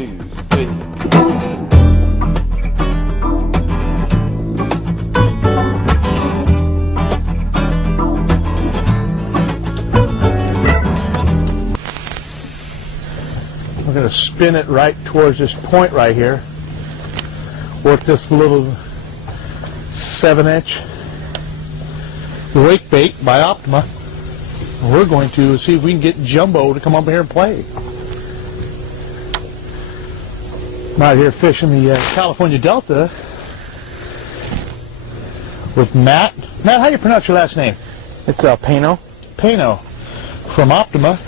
2, 3. We're going to spin it right towards this point right here. Work this little 7-inch wake bait by Optima. We're going to see if we can get Jumbo to come up here and play. I'm out here fishing the California Delta with Matt. Matt, how do you pronounce your last name? It's Paino. Paino from Optima.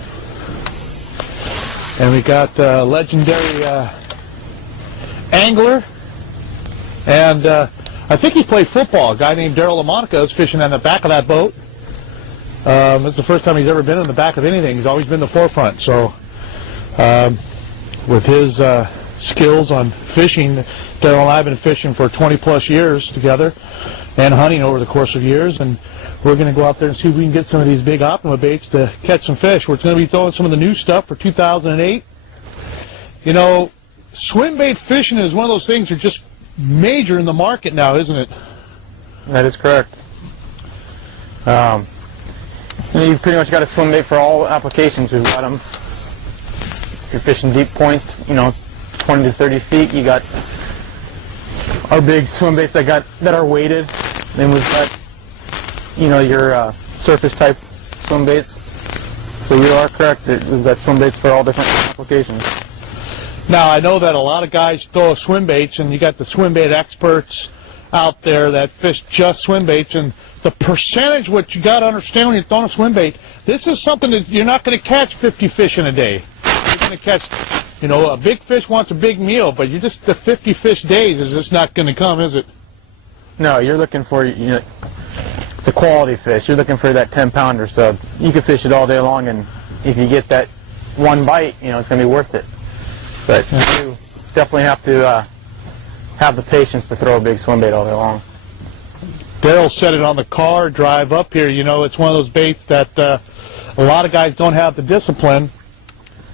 And we got legendary angler. And I think he played football. A guy named Daryle Lamonica is fishing on the back of that boat. It's the first time he's ever been in the back of anything. He's always been the forefront. So with his skills on fishing, Daryle and I have been fishing for 20-plus years together and hunting over the course of years. And we're going to go out there and see if we can get some of these big Optima baits to catch some fish. We're going to be throwing some of the new stuff for 2008. You know, swim bait fishing is one of those things that are just major in the market now, isn't it? That is correct. You've pretty much got a swim bait for all applications. We've got them. If you're fishing deep points, 20 to 30 feet, you got our big swim baits that are weighted. Then we've got, your surface type swim baits. So you are correct that we've got swim baits for all different applications. Now, I know that a lot of guys throw swim baits, and you got the swim bait experts out there that fish just swim baits, and the percentage, what you got to understand when you're throwing a swim bait, this is something that you're not going to catch 50 fish in a day. You're going to catch, a big fish wants a big meal, but the 50 fish days is just not going to come, is it? No, you're looking for the quality fish. You're looking for that 10-pounder, so you can fish it all day long, and if you get that one bite, it's going to be worth it. But you definitely have to have the patience to throw a big swim bait all day long. Daryle said it on the car drive up here. It's one of those baits that a lot of guys don't have the discipline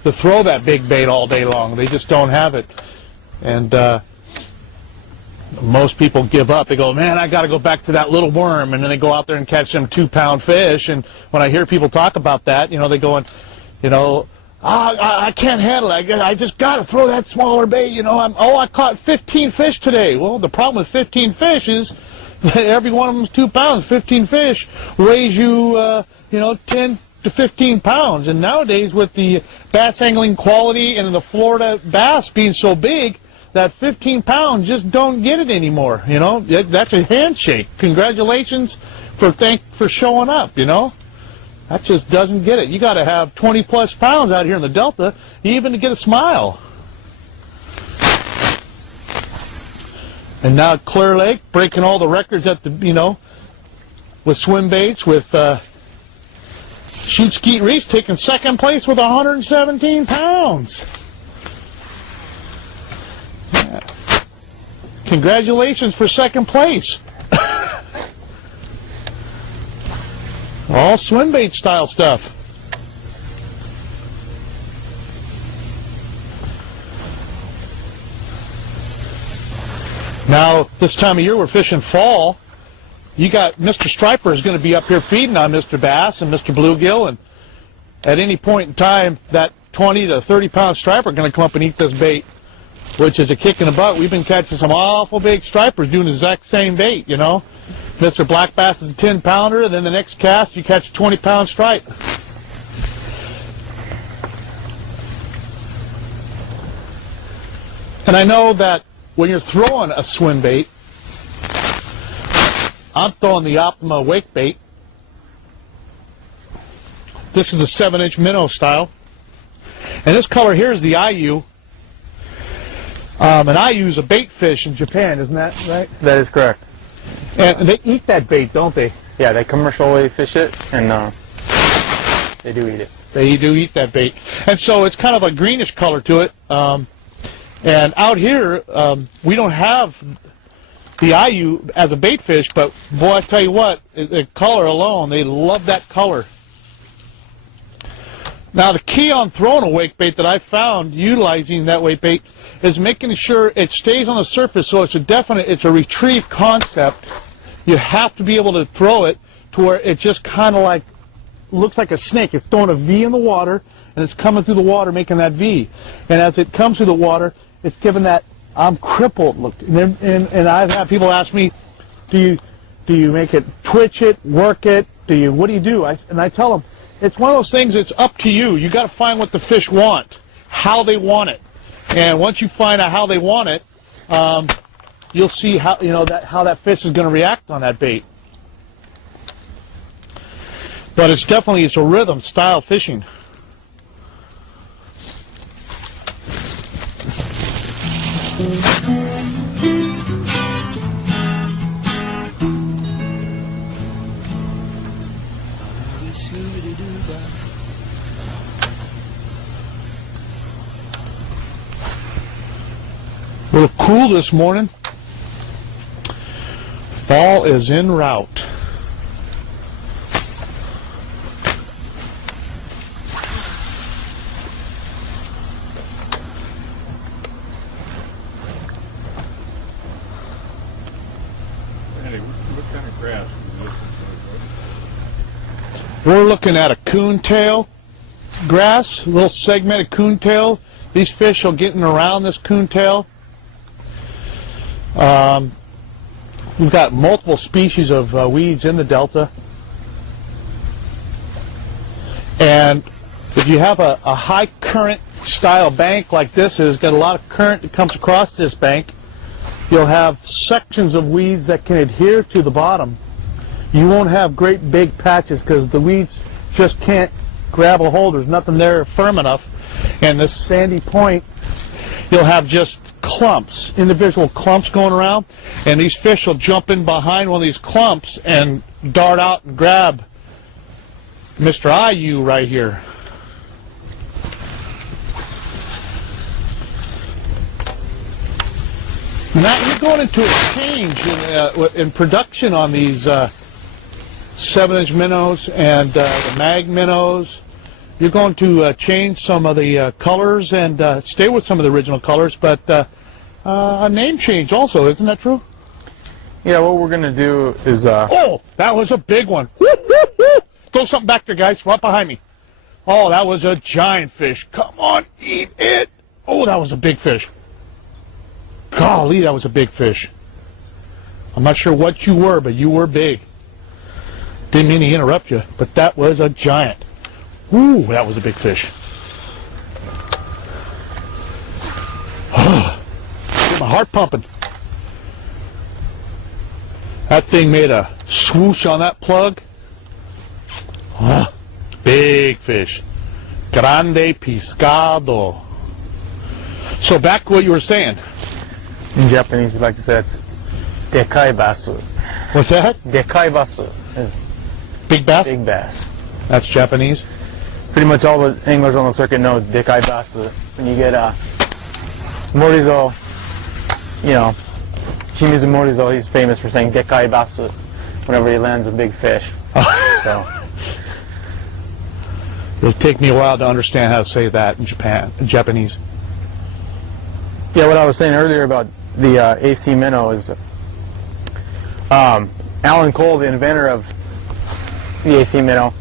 to throw that big bait all day long. They just don't have it. And most people give up. They go, man, I got to go back to that little worm. And then they go out there and catch some 2-pound fish. And when I hear people talk about that, they go, I can't handle it. I just got to throw that smaller bait. I caught 15 fish today. Well, the problem with 15 fish is that every one of them is 2 pounds. 15 fish weighs you, 10 to 15 pounds. And nowadays, with the bass angling quality and the Florida bass being so big, that 15 pounds just don't get it anymore. That's a handshake. Congratulations for showing up. That just doesn't get it. You got to have 20-plus pounds out here in the Delta even to get a smile. And now Clear Lake breaking all the records at the, with swim baits, with Shoot Skeet Reese taking second place with 117 pounds. Yeah. Congratulations for second place. All swim bait style stuff. Now, this time of year we're fishing fall. You got Mr. Striper is going to be up here feeding on Mr. Bass and Mr. Bluegill, and at any point in time, that 20 to 30-pound striper are going to come up and eat this bait, which is a kick in the butt. We've been catching some awful big stripers doing the exact same bait, Mr. Black Bass is a 10-pounder, and then the next cast you catch a 20-pound stripe. And I know that when you're throwing a swim bait, I'm throwing the Optima wake bait. This is a 7-inch minnow style. And this color here is the IU. And IU is a bait fish in Japan, isn't that right? That is correct. And they eat that bait, don't they? Yeah, they commercially fish it, and they do eat it. They do eat that bait. And so it's kind of a greenish color to it. And out here, we don't have the IU as a bait fish, but boy, I tell you what, the color alone, they love that color. Now the key on throwing a wake bait that I found utilizing that wake bait is making sure it stays on the surface, so it's a retrieve concept. You have to be able to throw it to where it just kind of like looks like a snake. It's throwing a V in the water, and it's coming through the water making that V. And as it comes through the water, it's giving that I'm crippled look. And I've had people ask me, do you make it twitch it, work it? What do you do? And I tell them, it's one of those things. It's up to you. You got to find what the fish want, how they want it, and once you find out how they want it, you'll see how how that fish is going to react on that bait. But it's a rhythm style fishing. A little cool this morning. Fall is en route. What kind of grass are you looking for? We're looking at a coontail grass, a little segmented coontail. These fish are getting around this coontail. We've got multiple species of weeds in the delta, and if you have a high current style bank like this is, got a lot of current that comes across this bank, you'll have sections of weeds that can adhere to the bottom. You won't have great big patches because the weeds just can't grab a hold. There's nothing there firm enough. And this sandy point, you'll have just clumps, individual clumps going around, and these fish will jump in behind one of these clumps and dart out and grab Mr. IU right here. Now you're going into a change in production on these 7-inch minnows and the mag minnows. You're going to change some of the colors and stay with some of the original colors, but a name change also, isn't that true? Yeah, what we're going to do is... Oh, that was a big one. Woo, woo, woo. Throw something back there, guys, right behind me. Oh, that was a giant fish. Come on, eat it. Oh, that was a big fish. Golly, that was a big fish. I'm not sure what you were, but you were big. Didn't mean to interrupt you, but that was a giant. Ooh, that was a big fish. Get my heart pumping. That thing made a swoosh on that plug. Big fish. Grande pescado. So back to what you were saying. In Japanese, we like to say it's dekai basu. What's that? Dekai basu is big bass? big bass. That's Japanese? Pretty much all the anglers on the circuit know dekai basu. When you get Morizo, Shimizu Morizo, he's famous for saying dekai basu whenever he lands a big fish. So it'll take me a while to understand how to say that in Japanese. Yeah, what I was saying earlier about the AC minnow is Alan Cole, the inventor of the AC minnow.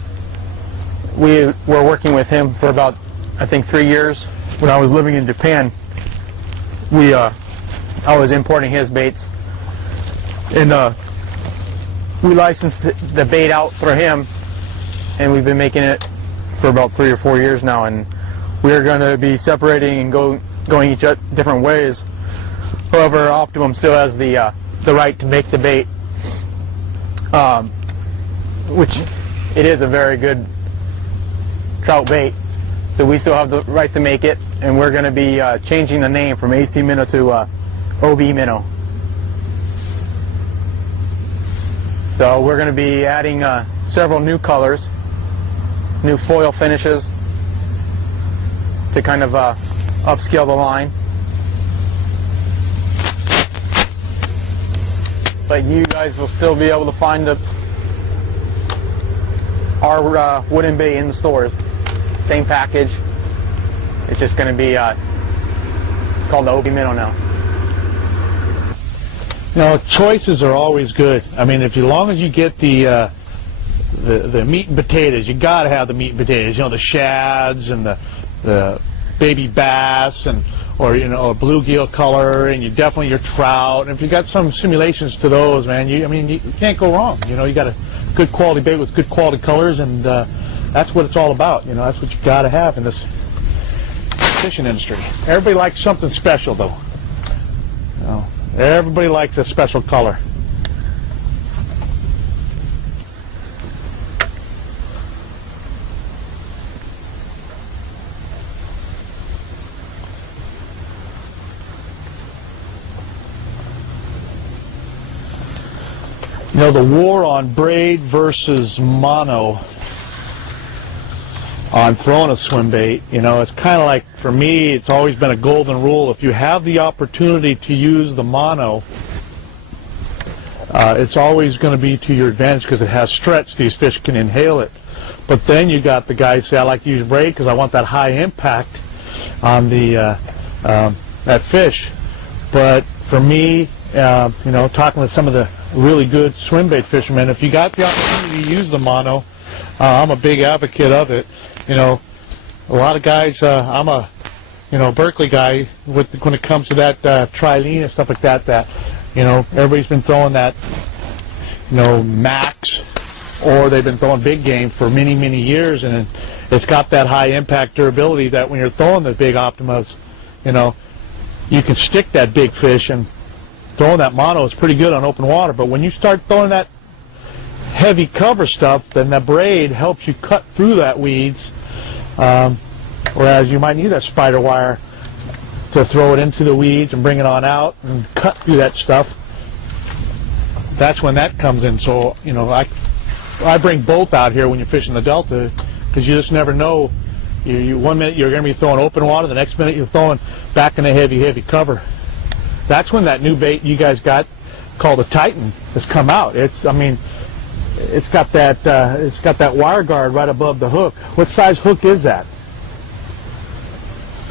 We were working with him for about, I think, 3 years. When I was living in Japan, I was importing his baits, and we licensed the bait out for him, and we've been making it for about 3 or 4 years now, and we're going to be separating and going each different ways. However, Optimum still has the right to make the bait, which it is a very good trout bait. So we still have the right to make it, and we're going to be changing the name from AC minnow to OB minnow. So we're going to be adding several new colors, new foil finishes to kind of upscale the line. But you guys will still be able to find our wooden bait in the stores. same package. It's just going to be it's called the OB minnow now. You know, choices are always good. I mean, as long as you get the meat and potatoes, you got to have the meat and potatoes. You know, the shads and the baby bass and or you know a bluegill color, and you definitely your trout. And if you got some simulations to those, man, you can't go wrong. You know, you got a good quality bait with good quality colors, and that's what it's all about. You know, that's what you got to have in this fishing industry. Everybody likes something special, though. You know, everybody likes a special color. You know, the war on braid versus mono on throwing a swim bait, you know, it's kind of like, for me, it's always been a golden rule. If you have the opportunity to use the mono, it's always going to be to your advantage because it has stretch. These fish can inhale it. But then you got the guys say, I like to use braid because I want that high impact on the that fish. But for me, you know, talking with some of the really good swim bait fishermen, if you got the opportunity to use the mono, I'm a big advocate of it. You know, a lot of guys, I'm a, you know, Berkeley guy when it comes to that trilene and stuff like that, you know, everybody's been throwing that, you know, max, or they've been throwing big game for many, many years, and it's got that high impact durability that when you're throwing the big Optimas, you know, you can stick that big fish, and throwing that mono is pretty good on open water. But when you start throwing that heavy cover stuff, then that braid helps you cut through that weeds, whereas you might need that spider wire to throw it into the weeds and bring it on out and cut through that stuff. That's when that comes in. So, you know, I bring both out here when you're fishing the Delta, because you just never know. One minute you're going to be throwing open water, the next minute you're throwing back in a heavy cover. That's when that new bait you guys got called the Titan has come out. I mean, it's got that wire guard right above the hook. What size hook is that?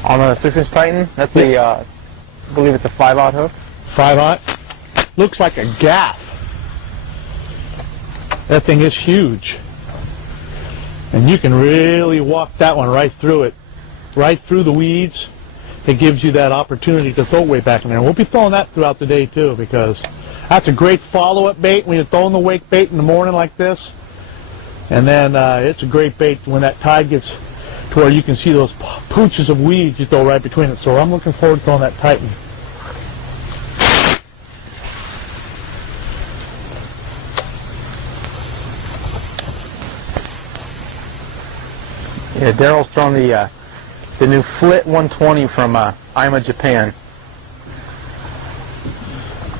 On a 6-inch Titan, that's I believe it's a 5/0 hook. 5/0? Looks like a gaff. That thing is huge. And you can really walk that one right through it, right through the weeds. It gives you that opportunity to throw weight back in there. And we'll be throwing that throughout the day too, because that's a great follow-up bait when you're throwing the wake bait in the morning like this. And then it's a great bait when that tide gets to where you can see those pooches of weeds you throw right between it. So I'm looking forward to throwing that Titan. Yeah, Daryl's throwing the new Flit 120 from Ima, Japan.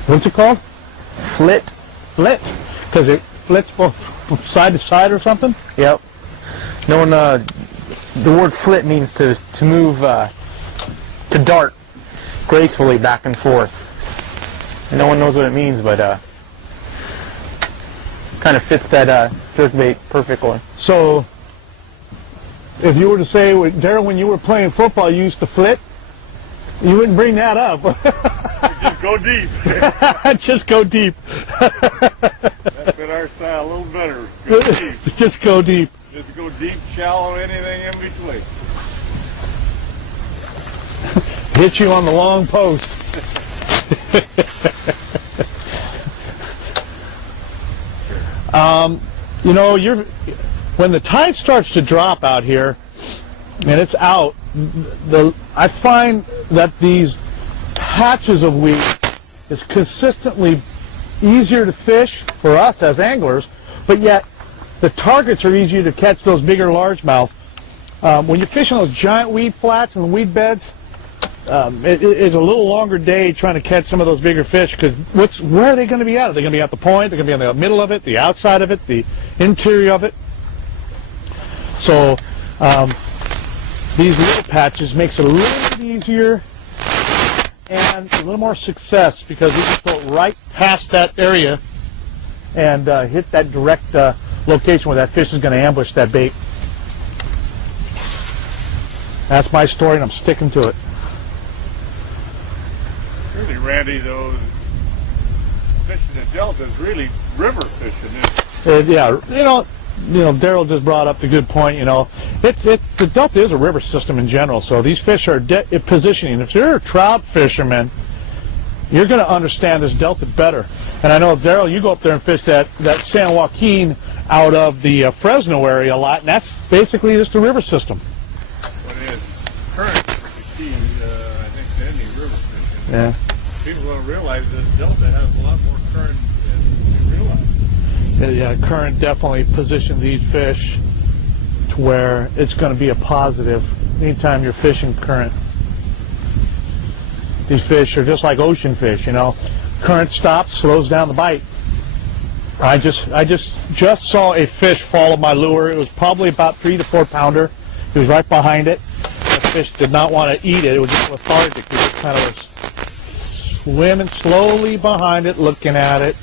What's it called? Flit. Flit? Because it flits both side to side or something? Yep. No one, the word flit means to move, to dart gracefully back and forth. And no one knows what it means, but kind of fits that jerkbait perfectly. So, if you were to say, Daryl, when you were playing football, you used to flit, you wouldn't bring that up. Just go deep. Just go deep. That fit our style a little better. Go deep. Just go deep. Just go deep, shallow, anything in between. Hit you on the long post. You know, when the tide starts to drop out here, and it's out, I find that these patches of weed is consistently easier to fish for us as anglers, but yet the targets are easier to catch, those bigger largemouth. When you're fishing those giant weed flats and weed beds, it is a little longer day trying to catch some of those bigger fish, because where are they going to be at? Are they going to be at the point? They're going to be in the middle of it, the outside of it, the interior of it? So these little patches makes it a little bit easier and a little more success, because we just go right past that area and hit that direct location where that fish is going to ambush that bait. That's my story, and I'm sticking to it. Really, Randy, though, fishing the Delta is really river fishing. Yeah, Daryle just brought up the good point. The Delta is a river system in general, so these fish are positioning. If you're a trout fisherman, you're going to understand this Delta better. And I know, Daryle, you go up there and fish that San Joaquin out of the Fresno area a lot, and that's basically just a river system. What it is, current is the key, I think, to any river fishing. Yeah. People don't realize that Delta has a lot more current than you realize. Yeah, current definitely positions these fish to where it's going to be a positive anytime you're fishing current. These fish are just like ocean fish, Current stops, slows down the bite. I just saw a fish follow my lure. It was probably about 3 to 4 pounder. He was right behind it. The fish did not want to eat it. It was just lethargic. He just kind of was swimming slowly behind it, looking at it.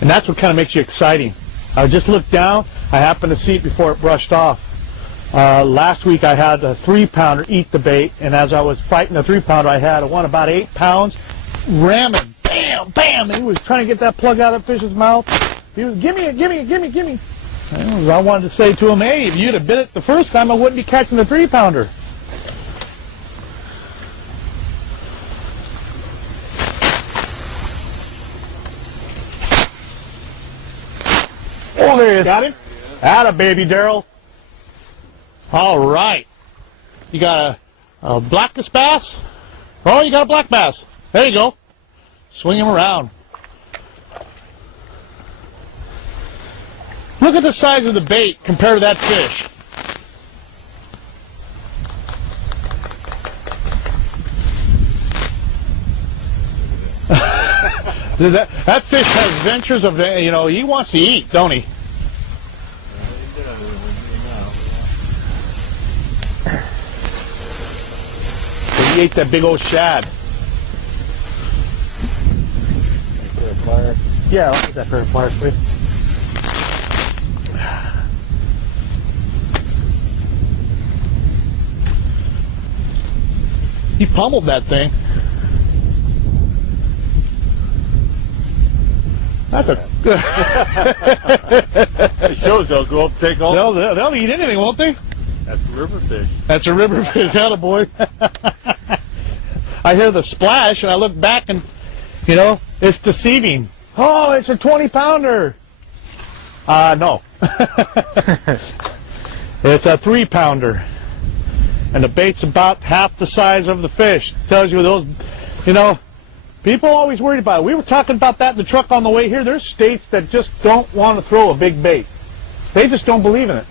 And that's what kind of makes you exciting. I just looked down. I happened to see it before it brushed off. Last week I had a 3-pounder eat the bait, and as I was fighting the 3-pounder, I had one about 8 pounds, ramming, bam, bam, and he was trying to get that plug out of the fish's mouth. He was, give me it, give me it, give me, give me. I wanted to say to him, hey, if you'd have bit it the first time, I wouldn't be catching the 3-pounder. Oh, there he is. Got him? Atta baby, Daryle. All right. You got a blackness bass? Oh, you got a black bass. There you go. Swing him around. Look at the size of the bait compared to that fish. That fish has ventures of, he wants to eat, don't he? He ate that big old shad. Yeah, I'll get that pair of pliers, please. He pummeled that thing. That's a. It shows they'll go up and take all. They'll eat anything, won't they? That's a river fish. That's a river fish, attaboy. I hear the splash, and I look back, and it's deceiving. Oh, it's a 20-pounder. No. It's a 3-pounder, and the bait's about half the size of the fish. Tells you those, people always worried about it. We were talking about that in the truck on the way here. There's states that just don't want to throw a big bait. They just don't believe in it.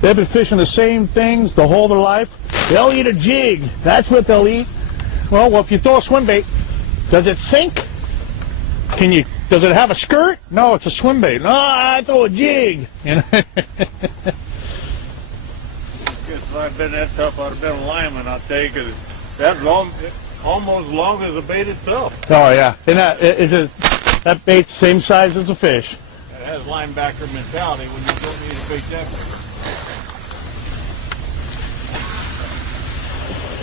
They've been fishing the same things the whole of their life. They'll eat a jig. That's what they'll eat. Well, if you throw a swim bait, does it sink? Does it have a skirt? No, it's a swim bait. No, I throw a jig. If I'd been that tough, I'd have been a lineman, I'll tell you, because that long, almost long as the bait itself. Oh, yeah. And that bait's the same size as a fish. It has linebacker mentality when you don't need a bait that big.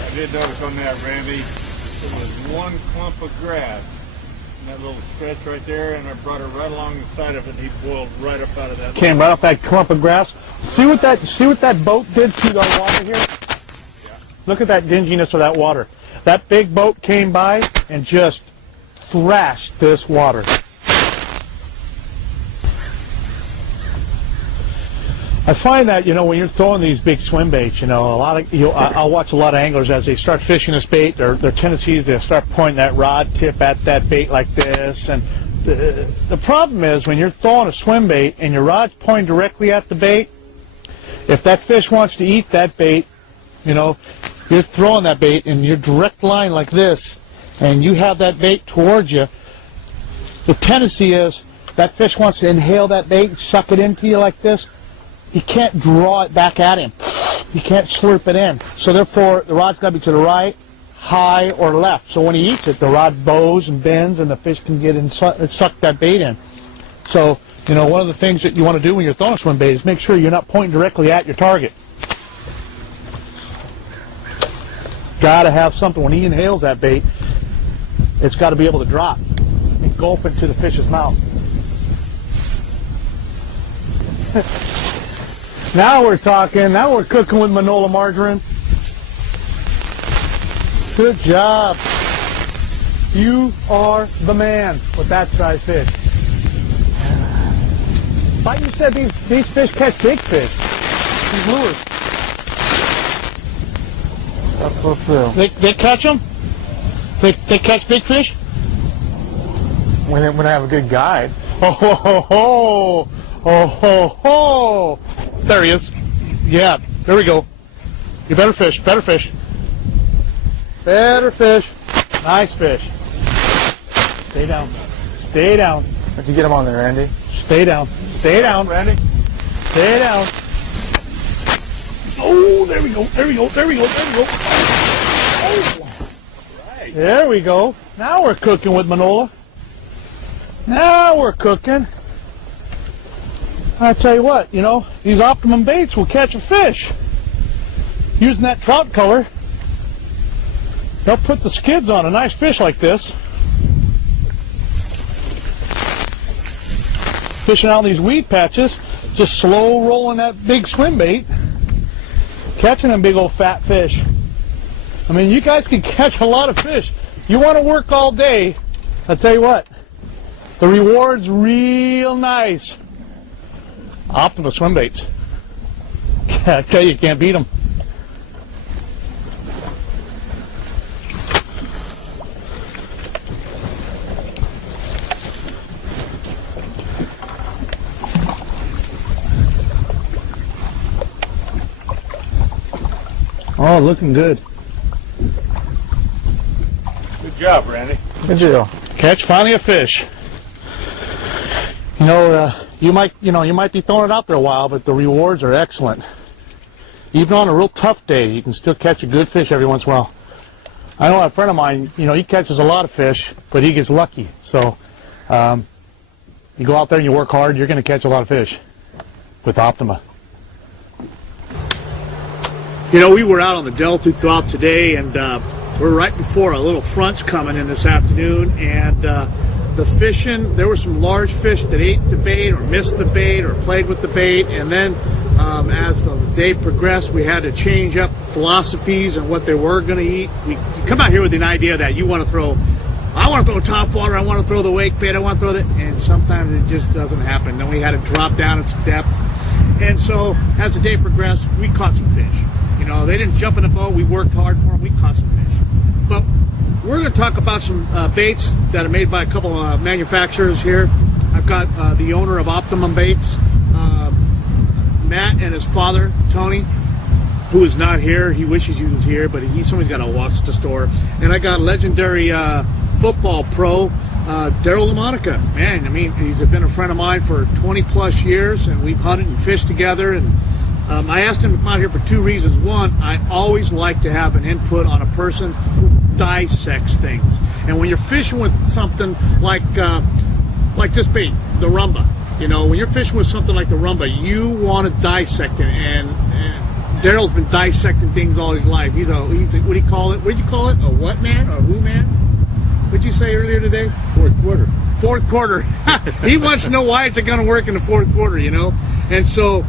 I did notice on that, Randy, there was one clump of grass in that little stretch right there, and I brought her right along the side of it, and he boiled right up out of that. Came right off that clump of grass. See what that boat did to our water here? Yeah. Look at that dinginess of that water. That big boat came by and just thrashed this water. I find that, when you're throwing these big swim baits, I'll watch a lot of anglers as they start fishing this bait. Their tendency is they'll start pointing that rod tip at that bait like this. And the problem is when you're throwing a swim bait and your rod's pointing directly at the bait, if that fish wants to eat that bait, you're throwing that bait in your direct line like this, and you have that bait towards you, the tendency is that fish wants to inhale that bait, suck it into you like this. You can't draw it back at him. You can't slurp it in. So therefore, the rod's got to be to the right, high, or left. So when he eats it, the rod bows and bends, and the fish can get and suck that bait in. So, one of the things that you want to do when you're throwing a swim bait is make sure you're not pointing directly at your target. got to have something. When he inhales that bait, it's got to be able to drop and gulp into the fish's mouth. Now we're talking. Now we're cooking with Manola margarine. Good job. You are the man with that size fish. I thought you said these fish catch big fish. These lures. That's so true. They catch them? They catch big fish? When I have a good guide. Oh ho ho ho! Oh ho ho! There he is. Yeah, there we go. You better fish, better fish. Better fish. Nice fish. Stay down. Stay down. How'd you get him on there, Randy? Stay down. Stay down, Randy. Stay down. Oh, there we go. There we go. There we go. There we go. Oh. Right. There we go. Now we're cooking with Manola. Now we're cooking. I tell you what, you know, these Optimum baits will catch a fish. Using that trout color, they'll put the skids on a nice fish like this. Fishing out these weed patches, just slow rolling that big swim bait, catching them big old fat fish. I mean, you guys can catch a lot of fish. You want to work all day, I tell you what, the reward's real nice. Optimum swim baits. I tell you, you can't beat them. Oh, looking good. Good job, Randy. Good deal. Catch finally a fish. You know, you might be throwing it out there a while, but the rewards are excellent. Even on a real tough day, you can still catch a good fish every once in a while. I know a friend of mine, you know, he catches a lot of fish, but he gets lucky. So, you go out there and you work hard, you're going to catch a lot of fish with Optima. You know, we were out on the Delta throughout today, and we're right before a little front's coming in this afternoon, and the fishing, there were some large fish that ate the bait or missed the bait or played with the bait, and then as the day progressed, we had to change up philosophies and what they were going to eat. You come out here with an idea that you want to throw, I want to throw top water, I want to throw the wake bait, I want to throw that, and sometimes it just doesn't happen. Then we had to drop down at some depths, and so as the day progressed, we caught some fish. You know, they didn't jump in the boat, we worked hard for them, we caught some fish. But we're going to talk about some baits that are made by a couple of manufacturers here. I've got the owner of Optimum Baits, Matt, and his father, Tony, who is not here. He wishes he was here, but somebody's got to watch the store. And I got legendary football pro, Daryle Lamonica. Man, I mean, he's been a friend of mine for 20 plus years, and we've hunted and fished together. And I asked him to come out here for two reasons. One, I always like to have an input on a person who dissects things. And when you're fishing with something like this bait, the rumba, you know, when you're fishing with something like the rumba, you want to dissect it. And Daryl's been dissecting things all his life. He's a what do you call it? What did you call it? A what man? A who man? What'd you say earlier today? Fourth quarter. Fourth quarter. He wants to know why it's going to work in the fourth quarter, you know. And so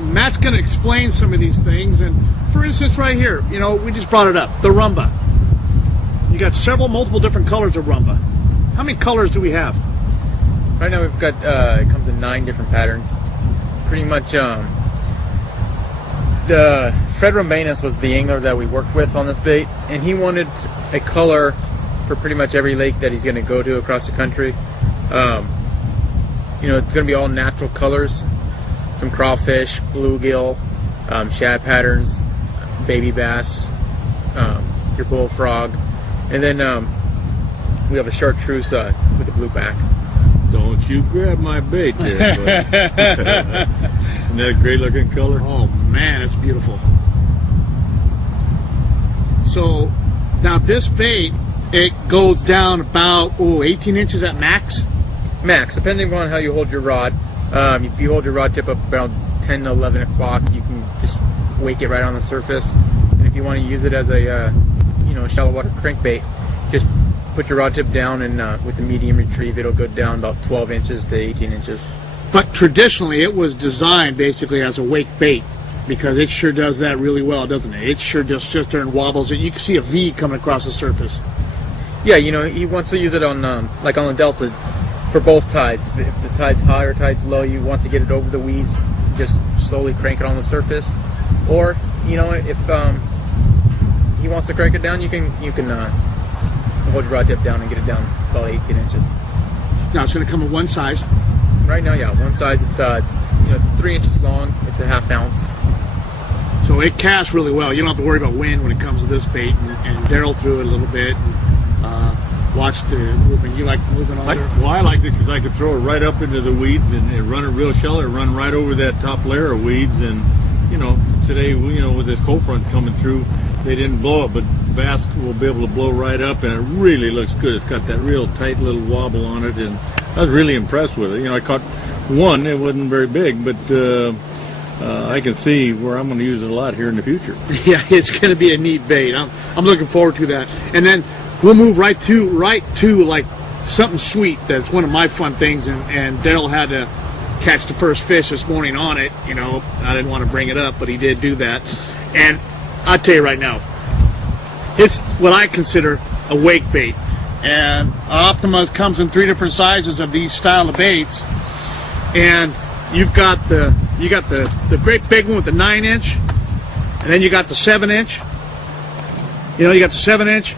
Matt's going to explain some of these things. And for instance, right here, you know, we just brought it up, the rumba. You got multiple different colors of rumba. How many colors do we have? Right now we've got, it comes in 9 different patterns. Pretty much, the Fred Rombanus was the angler that we worked with on this bait, and he wanted a color for pretty much every lake that he's going to go to across the country. You know, it's going to be all natural colors, from crawfish, bluegill, shad patterns, baby bass, your bullfrog, and then we have a chartreuse with a blue back. Don't you grab my bait there, buddy. Isn't that a great looking color? Oh man, it's beautiful. So now this bait, it goes down about 18 inches at max. Max, depending on how you hold your rod. If you hold your rod tip up around 10 to 11 o'clock, you can just wake it right on the surface. And if you you want to use it as a shallow water crankbait, just put your rod tip down, and with the medium retrieve, it'll go down about 12 inches to 18 inches. But traditionally, it was designed basically as a wake bait, because it sure does that really well, doesn't it? It sure just sits there and wobbles, and you can see a V coming across the surface. Yeah, he wants to use it on like on the Delta for both tides. If the tide's high or tide's low, you want to get it over the weeds, just slowly crank it on the surface. Or if he wants to crank it down, you can hold your rod tip down and get it down about 18 inches. Now it's going to come in one size. Right now, yeah, one size. It's 3 inches long. It's a ½ ounce. So it casts really well. You don't have to worry about wind when it comes to this bait. And Daryle threw it a little bit. And, watched the movement. You like moving on there? Well, I liked it because I could throw it right up into the weeds and run it real shallow, run right over that top layer of weeds. And today, with this cold front coming through, they didn't blow it, but bass will be able to blow right up, and it really looks good. It's got that real tight little wobble on it, and I was really impressed with it. I caught one. It wasn't very big, but I can see where I'm going to use it a lot here in the future. Yeah, it's going to be a neat bait. I'm looking forward to that. And then we'll move right to like something sweet. That's one of my fun things, and Daryle had to catch the first fish this morning on it. I didn't want to bring it up, but he did do that. And I'll tell you right now, it's what I consider a wake bait. And Optimum comes in 3 different sizes of these style of baits. And you got the great big one with the 9-inch, and then you got the 7-inch. You got the 7-inch,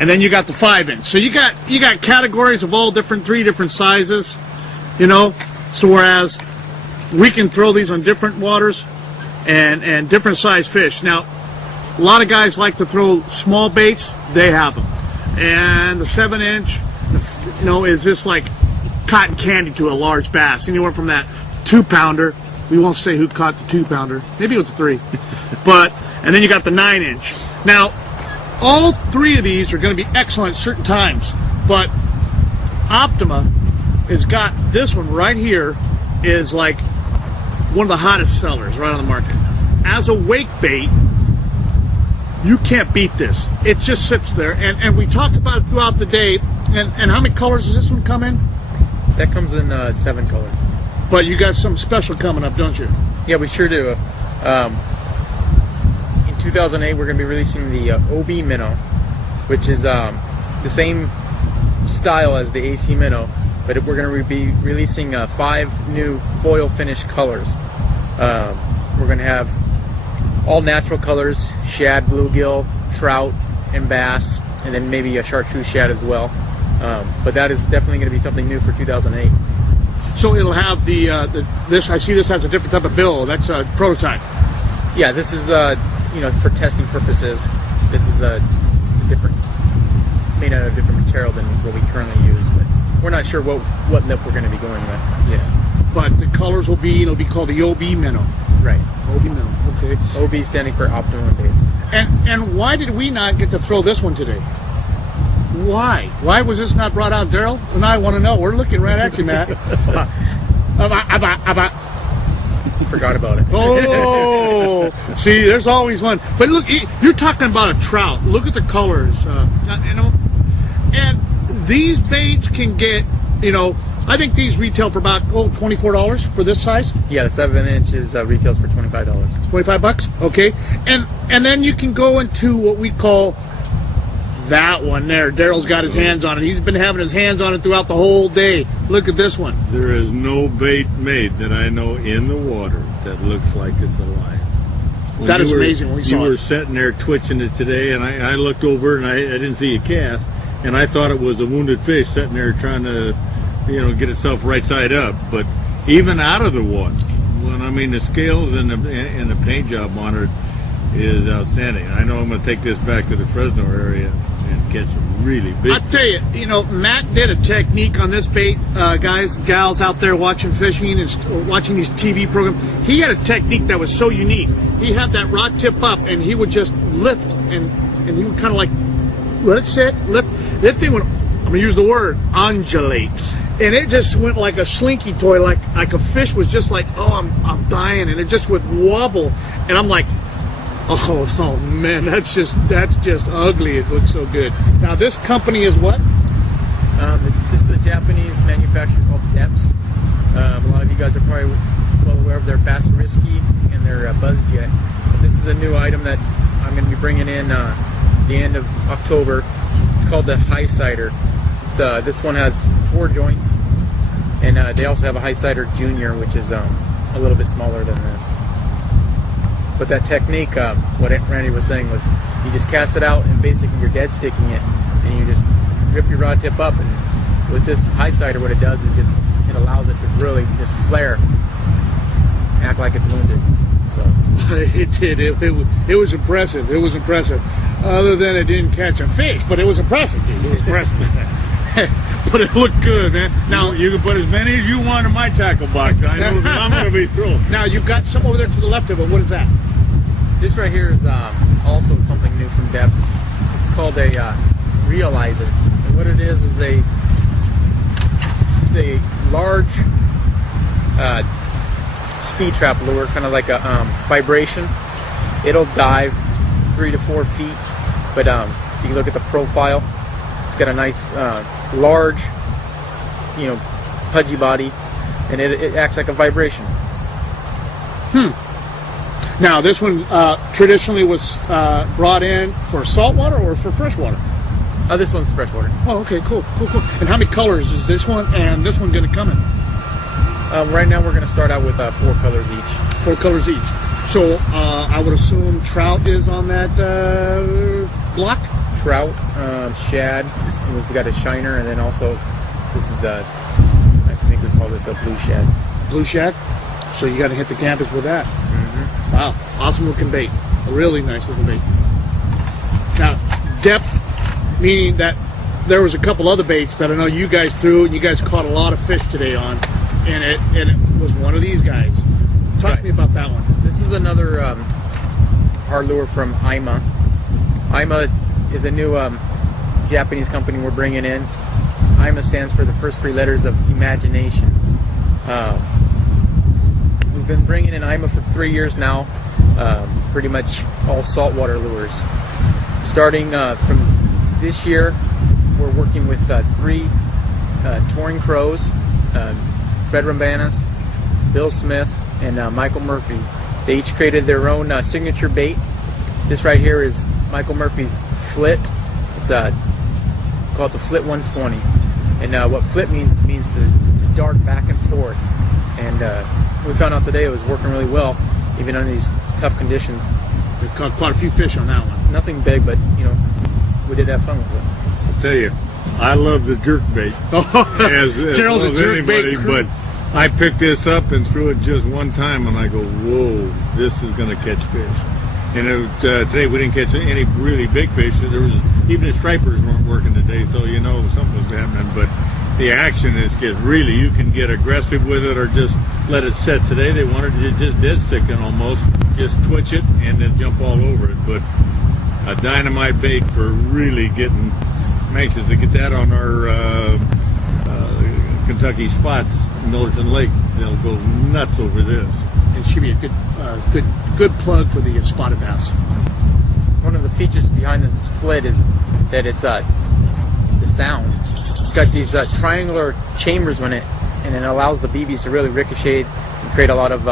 and then you got the 5-inch. So you got categories of all 3 different sizes. So whereas we can throw these on different waters and different size fish. Now, a lot of guys like to throw small baits. They have them. And the 7-inch, is just like cotton candy to a large bass. Anywhere from that 2-pounder. We won't say who caught the 2-pounder. Maybe it was a 3. And then you got the 9-inch. Now, all 3 of these are going to be excellent at certain times. But Optima has got this one right here, is like one of the hottest sellers right on the market. As a wake bait, you can't beat this. It just sits there, and we talked about it throughout the day. And how many colors does this one come in? That comes in 7 colors. But you got something special coming up, don't you? Yeah, we sure do. In 2008, we're going to be releasing the OB Minnow, which is the same style as the AC Minnow, but we're going to be releasing 5 new foil finish colors. We're going to have all natural colors: shad, bluegill, trout, and bass, and then maybe a chartreuse shad as well. But that is definitely going to be something new for 2008. So it'll have this. I see this has a different type of bill. That's a prototype. Yeah, this is for testing purposes. This is made out of a different material than what we currently use, but we're not sure what lip we're going to be going with. Yeah. But the colors will be called the OB Minnow. Right. OB Minnow. Okay. OB standing for Optimum Baits. And why did we not get to throw this one today? Why? Why was this not brought out, Daryle? And I want to know. We're looking right at you, Matt. You forgot about it. Oh, see, there's always one. But look, you're talking about a trout. Look at the colors. And these baits can get, I think these retail for about $24 for this size. Yeah, the 7-inch retails for $25. $25, okay. And then you can go into what we call that one there. Daryl's got his hands on it. He's been having his hands on it throughout the whole day. Look at this one. There is no bait made that I know in the water that looks like it's alive. That is amazing when we saw it. You were sitting there twitching it today, and I looked over and I didn't see a cast, and I thought it was a wounded fish sitting there trying to, get itself right side up. But even out of the water, the scales and the paint job on it is outstanding. I know I'm going to take this back to the Fresno area and catch a really big. I'll tell you, Matt did a technique on this bait, guys and gals out there watching fishing and watching these TV programs. He had a technique that was so unique. He had that rod tip up, and he would just lift, and he would kind of like let it sit, lift. That thing would, I'm going to use the word, undulate. And it just went like a slinky toy, like a fish was just like, oh, I'm dying, and it just would wobble. And I'm like, Oh man, that's just ugly. It looks so good. Now this company is what? This is a Japanese manufacturer called Depths. A lot of you guys are probably well aware of their Bass Risky and their Buzz Jet. But this is a new item that I'm going to be bringing in the end of October. It's called the High Sider. This one has 4 joints, and they also have a High Sider Junior, which is a little bit smaller than this. But that technique, what Randy was saying, was you just cast it out and basically you're dead sticking it, and you just rip your rod tip up. And with this High Sider, what it does is just it allows it to really just flare, act like it's wounded. So it did. It was impressive. It was impressive. Other than it didn't catch a fish, but it was impressive. It was impressive. But it looked good, man. Now you can put as many as you want in my tackle box. I know that I'm going to be thrilled. Now you've got some over there to the left of it. What is that? this right here is also something new from Depths. It's called a realizer, and what it is a large speed trap lure, kind of like a vibration. It'll dive 3 to 4 feet, but you can look at the profile. It's got a nice large, pudgy body, and it acts like a vibration. Now this one traditionally was brought in for saltwater or for freshwater? This one's freshwater. Oh, okay, cool. And how many colors is this one and this one going to come in? Right now we're going to start out with 4 colors each. 4 colors each. So I would assume trout is on that block? Trout, shad, we've got a shiner, and then also this is I think we call this a blue shad. Blue shad? So you got to hit the campus with that. Mm-hmm. Wow, awesome looking bait. A really nice looking bait. Now, depth, meaning that there was a couple other baits that I know you guys threw, and you guys caught a lot of fish today on, and it was one of these guys. Talk to me about that one. This is another hard lure from Ima. Ima is a new Japanese company we're bringing in. Ima stands for the first 3 letters of imagination. We've been bringing in Ima for 3 years now, pretty much all saltwater lures. Starting from this year, we're working with 3 touring pros, Fred Rambanis, Bill Smith, and Michael Murphy. They each created their own signature bait. This right here is Michael Murphy's Flit. It's called the Flit 120. And what Flit means to dart back and forth. And we found out today it was working really well, even under these tough conditions. We caught quite a few fish on that one. Nothing big, but we did have fun with it. I'll tell you, I love the jerk bait. as Gerald's a jerk bait, but I picked this up and threw it just one time, and I go, whoa, this is going to catch fish. And today we didn't catch any really big fish. There was even the stripers weren't working today, so something was happening. But the action gets really, you can get aggressive with it or just let it set. Today they wanted to just dead stick it almost, just twitch it and then jump all over it. But a dynamite bait for really getting. I'm anxious to get that on our Kentucky spots, Northern Lake. They'll go nuts over this. It should be a good plug for the spotted bass. One of the features behind this Flit is that it's the sound. It's got these triangular chambers in it, and it allows the BBs to really ricochet and create a lot of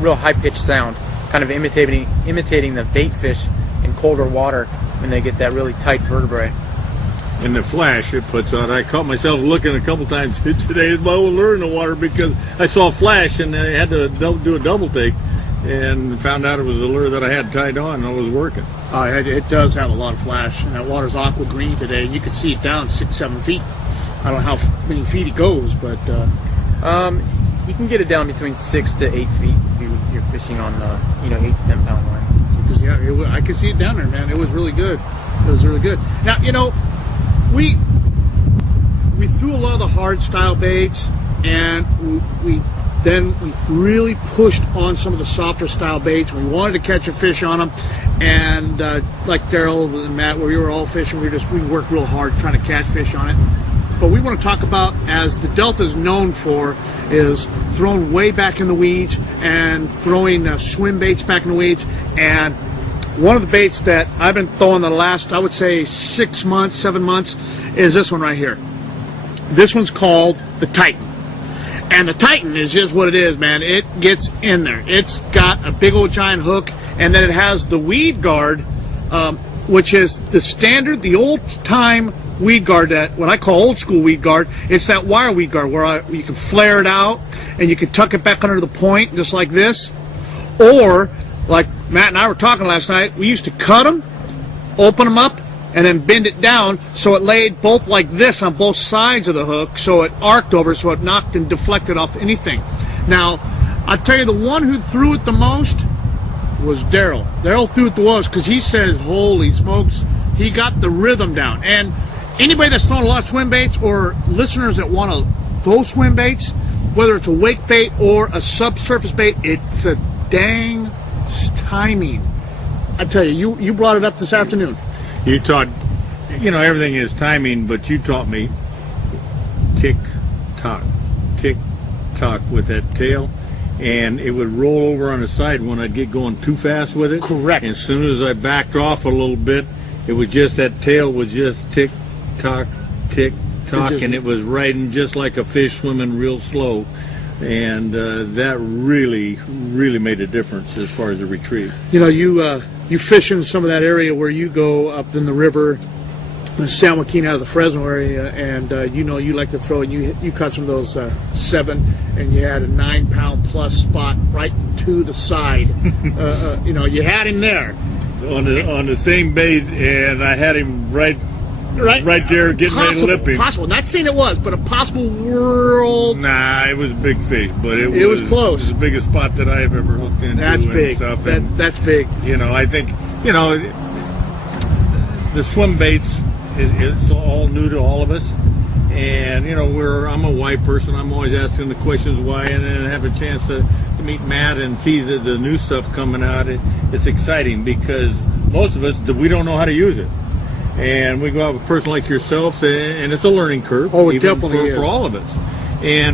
real high-pitched sound, kind of imitating the bait fish in colder water when they get that really tight vertebrae. And the flash it puts on. I caught myself looking a couple times today at my old lure in the water because I saw a flash and I had to do a double take and found out it was a lure that I had tied on and I was working. It does have a lot of flash, and that water's aqua green today, and you can see it down 6-7 feet. I don't know how many feet it goes, but you can get it down between 6 to 8 feet if you're fishing on 8 to 10 pound line. Because I could see it down there, man. It was really good. It was really good. Now we threw a lot of the hard style baits, and we really pushed on some of the softer style baits. We wanted to catch a fish on them, and like Daryle and Matt, where we were all fishing, we worked real hard trying to catch fish on it. but we want to talk about, as the Delta is known for, is throwing way back in the weeds and throwing swim baits back in the weeds. And one of the baits that I've been throwing the last, I would say 6 months, 7 months, is this one right here. This one's called the Titan. And the Titan is just what it is, man. It gets in there. It's got a big old giant hook, and then it has the weed guard, which is the standard, the old time weed guard, that what I call old school weed guard. It's that wire weed guard where you can flare it out and you can tuck it back under the point just like this. Or like Matt and I were talking last night, we used to cut them, open them up, and then bend it down so it laid both like this on both sides of the hook, so it arced over, so it knocked and deflected off anything. Now, I'll tell you, the one who threw it the most was Daryle. Daryle threw it the most because he says, holy smokes, he got the rhythm down. And anybody that's thrown a lot of swim baits, or listeners that want to throw swim baits, whether it's a wake bait or a subsurface bait, it's a dang timing. I tell you, you brought it up this afternoon. You taught, everything is timing, but you taught me tick tock with that tail, and it would roll over on the side when I'd get going too fast with it. Correct. And as soon as I backed off a little bit, it was just, that tail was just tick tock, and it was riding just like a fish swimming real slow. And that really made a difference as far as the retrieve. You fish in some of that area where you go up in the river, the San Joaquin out of the Fresno area, and you like to throw, and you caught some of those 7, and you had a 9-pound plus spot right to the side. You had him there on the same bait, and I had him right there getting ready to lip him. Possible. Not saying it was, but a possible world. Nah, it was a big fish, but it was close. It was the biggest spot that I've ever hooked into. That's big. Stuff. That's big. I think, the swim baits, it's all new to all of us. And, I'm a why person. I'm always asking the questions why, and then have a chance to meet Matt and see the new stuff coming out. It's exciting because most of us, we don't know how to use it. And we go out with a person like yourself, and it's a learning curve. Oh, it definitely is. For all of us.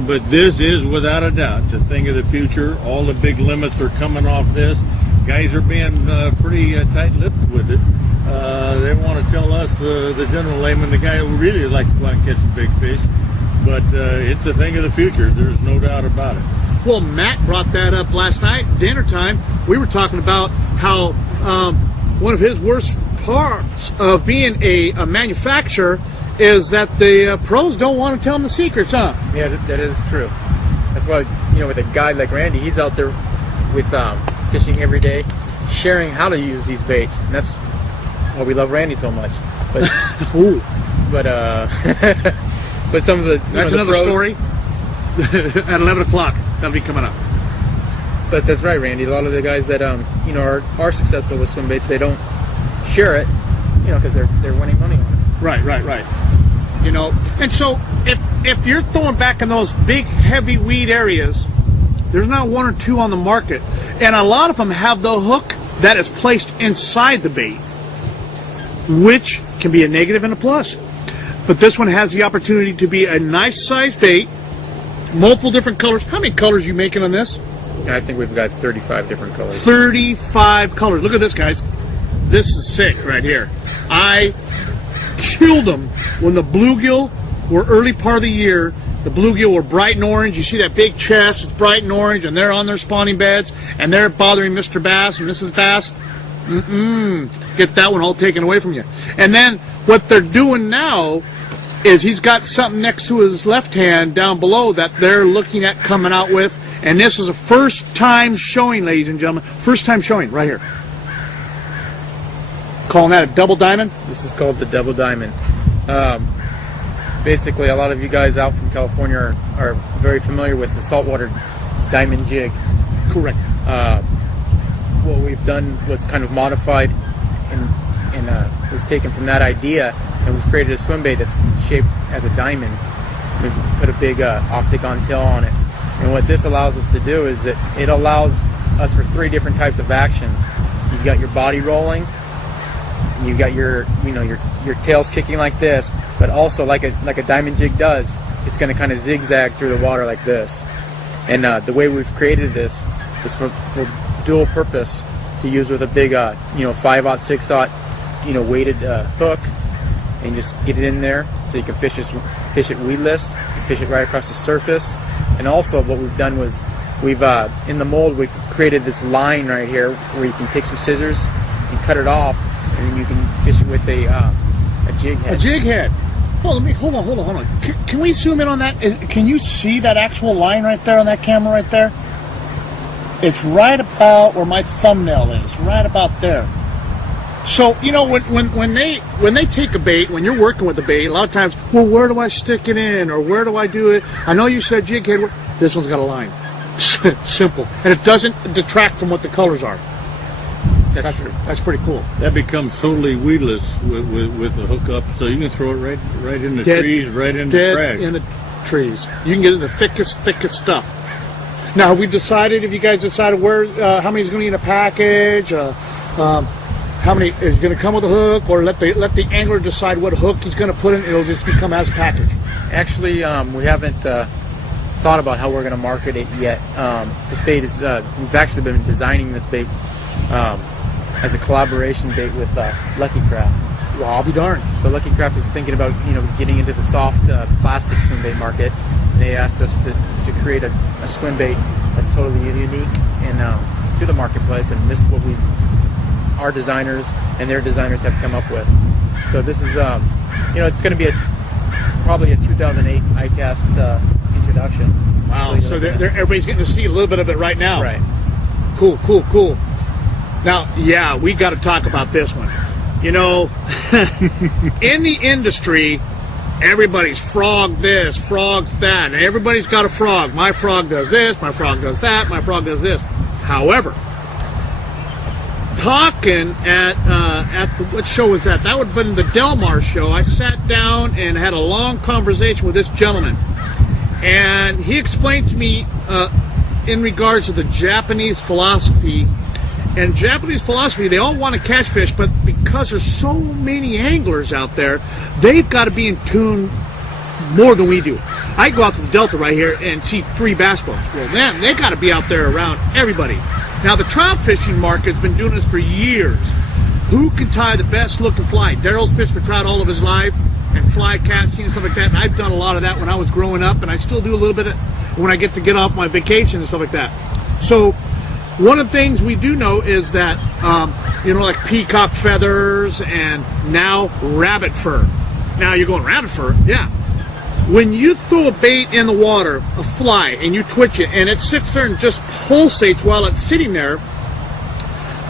But this is, without a doubt, the thing of the future. All the big limits are coming off this. Guys are being pretty tight-lipped with it. They want to tell us, the general layman, the guy who really likes to go out and catch some big fish. But it's a thing of the future. There's no doubt about it. Well, Matt brought that up last night, dinner time. We were talking about how one of his worst parts of being a manufacturer is that the pros don't want to tell him the secrets, huh? Yeah, that is true. That's why, with a guy like Randy, he's out there with fishing every day, sharing how to use these baits, and that's why we love Randy so much. But Ooh. but some of the that's the another pros, story at 11 o'clock. That'll be coming up. But that's right, Randy. A lot of the guys that are successful with swim baits, they don't share it, because they're winning money on it. Right. And so if you're throwing back in those big heavy weed areas, there's not one or two on the market, and a lot of them have the hook that is placed inside the bait, which can be a negative and a plus. But this one has the opportunity to be a nice size bait, multiple different colors. How many colors are you making on this? I think we've got 35 different colors. 35 colors. Look at this, guys. This is sick right here. I killed them when the bluegill were early part of the year. The bluegill were bright and orange. You see that big chest, it's bright and orange, and they're on their spawning beds, and they're bothering Mr. Bass and Mrs. Bass. Get that one all taken away from you. And then what they're doing now is he's got something next to his left hand down below that they're looking at coming out with, and this is a first time showing, ladies and gentlemen. First time showing right here. Calling that a double diamond? This is called the double diamond. Basically, a lot of you guys out from California are very familiar with the saltwater diamond jig. Correct. What we've done was kind of modified, and we've taken from that idea and we've created a swim bait that's shaped as a diamond. We've put a big octagon tail on it. And what this allows us to do is that it allows us for 3 different types of actions. You've got your body rolling, You got your your tails kicking like this, but also like a diamond jig does. It's going to kind of zigzag through the water like this. And the way we've created this is for dual purpose to use with a big 5/0, 6/0 weighted hook, and just get it in there so you can fish it weedless, you fish it right across the surface. And also what we've done was we've in the mold we've created this line right here where you can take some scissors and cut it off, and then you can fish it with a jig head. A jig head. Hold on. Can we zoom in on that? Can you see that actual line right there on that camera right there? It's right about where my thumbnail is, right about there. So when they take a bait, when you're working with a bait, a lot of times, well, where do I stick it in, or where do I do it? I know you said jig head. This one's got a line. Simple, and it doesn't detract from what the colors are. That's pretty cool. That becomes totally weedless with the hookup, so you can throw it right in the trees, right in the trash. In the trees. You can get in the thickest stuff. Now, have we decided? Have you guys decided where how many is going to be in a package? How many is going to come with a hook, or let the angler decide what hook he's going to put in? It'll just become as a package. Actually, we haven't thought about how we're going to market it yet. This bait is we've actually been designing this bait as a collaboration bait with Lucky Craft. Well, I'll be darned. So Lucky Craft is thinking about getting into the soft plastic swim bait market. They asked us to create a swim bait that's totally unique and to the marketplace, and this is what our designers and their designers have come up with. So this is it's going to be probably a 2008 ICAST introduction. Wow! So everybody's getting to see a little bit of it right now. Right. Cool. Now, yeah, we got to talk about this one. In the industry, everybody's frog this, frogs that, and everybody's got a frog. My frog does this, my frog does that, my frog does this. However, talking at what show was that? That would have been the Del Mar show. I sat down and had a long conversation with this gentleman, and he explained to me in regards to the Japanese philosophy. And Japanese philosophy, they all want to catch fish, but because there's so many anglers out there, they've got to be in tune more than we do. I go out to the Delta right here and see 3 bass boats. Well, then they got to be out there around everybody. Now, the trout fishing market's been doing this for years. Who can tie the best looking fly? Daryle's fished for trout all of his life, and fly casting and stuff like that. And I've done a lot of that when I was growing up, and I still do a little bit of when I get off my vacation and stuff like that. So one of the things we do know is that, like peacock feathers and now rabbit fur. Now you're going, rabbit fur? Yeah. When you throw a bait in the water, a fly, and you twitch it, and it sits there and just pulsates while it's sitting there,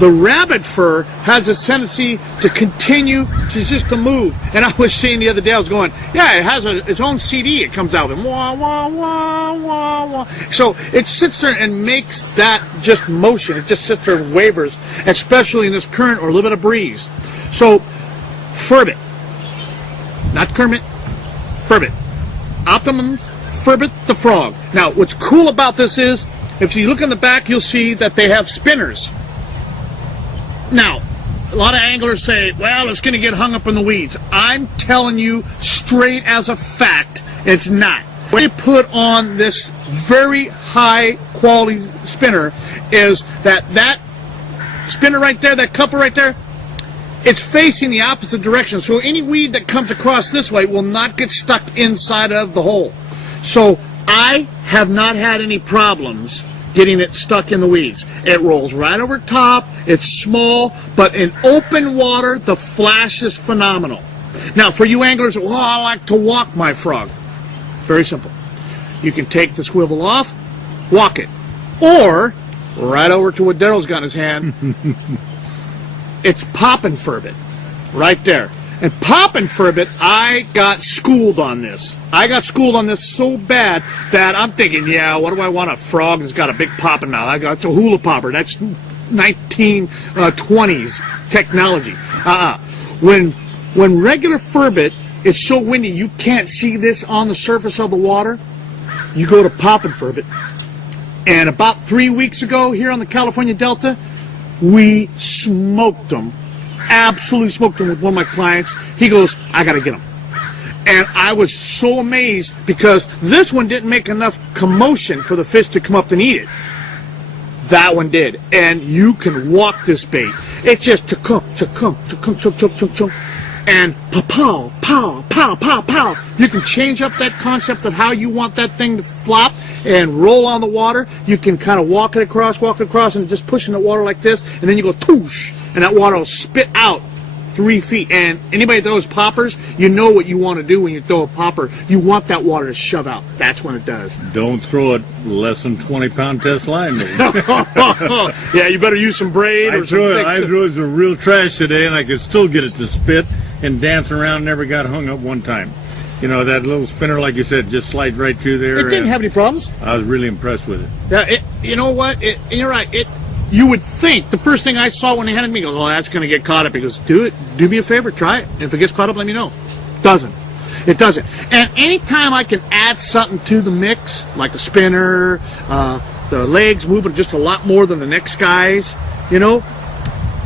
the rabbit fur has a tendency to continue to move. And I was saying the other day, I was going, yeah, it has its own CD. It comes out and wah, wah, wah, wah, wah. So it sits there and makes that just motion. It just sits there and wavers, especially in this current or a little bit of breeze. So, Furbit. Not Kermit, Furbit. Optimum's Furbit the Frog. Now, what's cool about this is, if you look in the back, you'll see that they have spinners. Now, a lot of anglers say, well, it's going to get hung up in the weeds. I'm telling you straight as a fact, it's not. What they put on this very high quality spinner is that spinner right there, that coupler right there, it's facing the opposite direction. So any weed that comes across this way will not get stuck inside of the hole. So I have not had any problems getting it stuck in the weeds. It rolls right over top. It's small, but in open water, the flash is phenomenal. Now, for you anglers, oh, I like to walk my frog. Very simple. You can take the swivel off, walk it, or right over to what Daryl's got in his hand. It's poppin' Furbit, right there. And poppin' Furbit, I got schooled on this. I got schooled on this so bad that I'm thinking, yeah, what do I want? A frog that's got a big poppin' mouth. It's a hula popper. That's 1920s technology. When regular Furbit is so windy you can't see this on the surface of the water, you go to poppin' Furbit. And about 3 weeks ago here on the California Delta, we smoked them absolutely smoked them with one of my clients. He goes, I got to get them. And I was so amazed because this one didn't make enough commotion for the fish to come up and eat it. That one did. And you can walk this bait. It's just chunk, and pow, pow, pow, pow, pow. You can change up that concept of how you want that thing to flop and roll on the water. You can kind of walk it across, and just push in the water like this, and then you go toosh, and that water will spit out 3 feet. And anybody that throws poppers, you know what you want to do when you throw a popper. You want that water to shove out. That's when it does. Don't throw it less than 20-pound test line, though. Yeah, you better use some braid or something. I threw some real trash today, and I could still get it to spit and dance around. Never got hung up one time. You know, that little spinner, like you said, just slides right through there. It didn't have any problems. I was really impressed with it. Yeah, you know what? You're right. You would think, the first thing I saw when they handed me, goes, oh, that's going to get caught up. He goes, do it. Do me a favor. Try it. And if it gets caught up, let me know. Doesn't. It doesn't. And anytime I can add something to the mix, like a spinner, the legs moving just a lot more than the next guys, you know,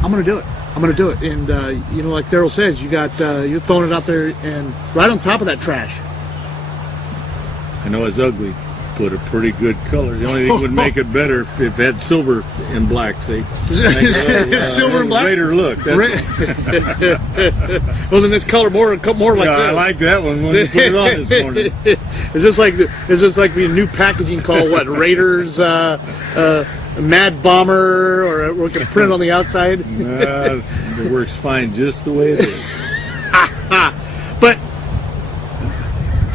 I'm going to do it. I'm going to do it. And, you know, like Daryle says, you're throwing it out there and right on top of that trash. I know it's ugly. Put a pretty good color. The only thing would make it better if it had silver and black. See, silver and black. Later look. Well, then this color more like yeah, this. I like that one when you put it on this morning. Is this like the new packaging called what? Raiders, Mad Bomber, or we can print on the outside? It works fine just the way it is. But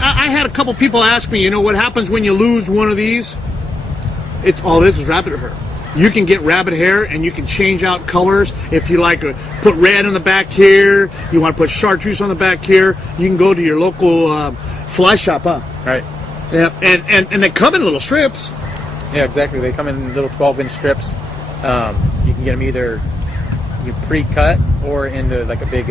I had a couple people ask me, you know, what happens when you lose one of these? It's all this is rabbit hair. You can get rabbit hair and you can change out colors. If you like to put red on the back here, you want to put chartreuse on the back here, you can go to your local fly shop, huh? Right. Yeah, and they come in little strips. Yeah, exactly. They come in little 12-inch strips. You can get them either pre-cut or into like a big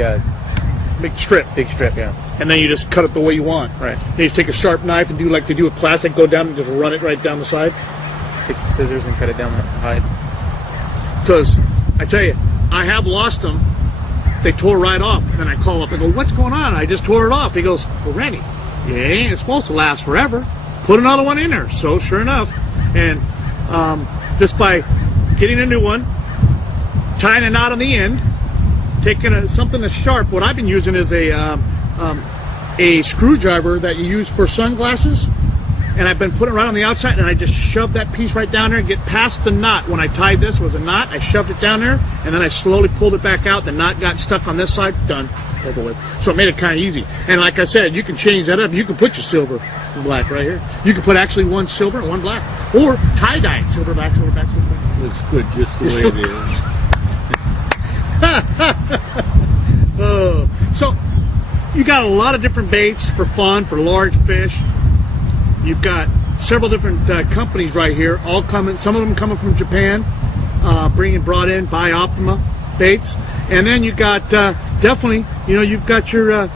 strip. Big strip, yeah. And then you just cut it the way you want. Right. Then you just take a sharp knife and do like they do with plastic, go down and just run it right down the side. Take some scissors and cut it down the hide. Because I tell you, I have lost them. They tore right off. And then I call up and go, what's going on? I just tore it off. He goes, well, Randy, it ain't supposed to last forever. Put another one in there. So sure enough. And just by getting a new one, tying a knot on the end, taking something that's sharp. What I've been using is a screwdriver that you use for sunglasses, and I've been putting it right on the outside, and I just shoved that piece right down there and get past the knot. When I tied this, it was a knot. I shoved it down there, and then I slowly pulled it back out. The knot got stuck on this side. Done. Over with. So it made it kind of easy. And like I said, you can change that up. You can put your silver and black right here. You can put actually one silver and one black, or tie-dye silver black, silver black, silver black. Looks good just the way it is. So you got a lot of different baits for fun, for large fish. You've got several different companies right here, all coming. Some of them coming from Japan, brought in by Optimum baits, and then you got definitely, you know, you've got your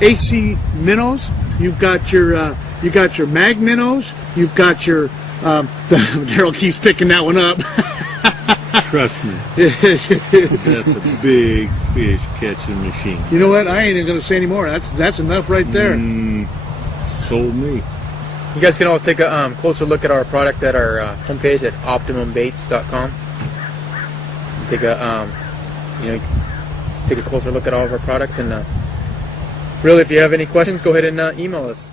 AC minnows, you've got your mag minnows, you've got your Daryle keeps picking that one up. Trust me, that's a big fish catching machine. You know what? I ain't even going to say anymore. That's enough right there. Sold me. You guys can all take a closer look at our product at our homepage at optimumbaits.com. Take a take a closer look at all of our products, and really, if you have any questions, go ahead and email us.